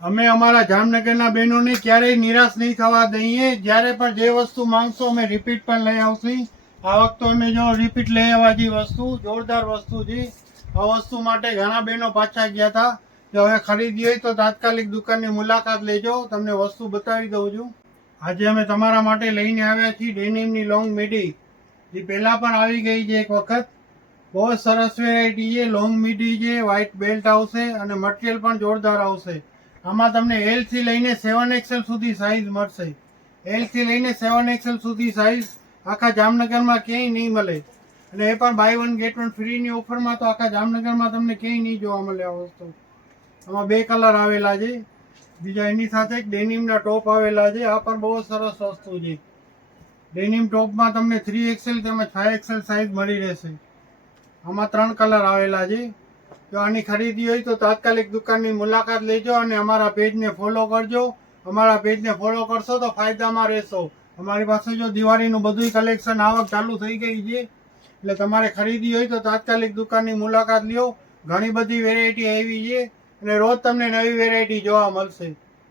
અમે અમારા જામનગરના બહેનોને ક્યારેય નિરાશ નહીં થવા દઈએ. જ્યારે પણ જે વસ્તુ માંગશો અમે રિપીટ પણ લઈ આવશું. આ વખતે અમે જો રિપીટ લઈ આવવા જે વસ્તુ જોરદાર વસ્તુ છે. આ વસ્તુ માટે ઘણા બહેનો પાછા ગયા હતા. જો હવે ખરીદી હોય તો તાત્કાલિક દુકાનની મુલાકાત લેજો. તમને વસ્તુ બતાવી દઉં છું. આજે અમે તમારા માટે લઈને આવ્યા છીએ ડેનિમની લોંગ મિડી. જે પહેલાં પણ આવી ગઈ છે એક વખત. બહુ જ સરસ વેરાયટી છે. લોંગ મિડી છે, વ્હાઇટ બેલ્ટ આવશે અને મટીરિયલ પણ જોરદાર આવશે. આમાં તમને એલ થી લઈને 7XL સુધી સાઇઝ મળશે. એલ થી લઈને 7XL સુધી સાઇઝ આખા જામનગરમાં ક્યાંય નહીં મળે. અને એ પણ બાય વન ગેટ વન ફ્રીની ઓફરમાં તો આખા જામનગરમાં તમને ક્યાંય નહીં જોવા મળે આ વસ્તુ. આમાં 2 કલર આવેલા છે. બીજા એની સાથે એક ડેનિમના ટોપ આવેલા છે. આ પણ બહુ સરસ વસ્તુ છે. ડેનિમ ટોપમાં તમને 3XL તેમજ 5XL સાઇઝ મળી રહેશે. આમાં 3 કલર આવેલા છે. જો આની ખરીદી હોય તો તાત્કાલિક દુકાનની મુલાકાત લેજો અને અમારા પેજને ફોલો કરજો. અમારા પેજને ફોલો કરશો તો ફાયદામાં રહેશો. અમારી પાસે જો દિવાળીનું બધું કલેક્શન આવક ચાલુ થઈ ગઈ છે. એટલે તમારે ખરીદી હોય તો તાત્કાલિક દુકાનની મુલાકાત લ્યો. ઘણી બધી વેરાયટી આવી છે અને રોજ તમને નવી વેરાયટી જોવા મળશે.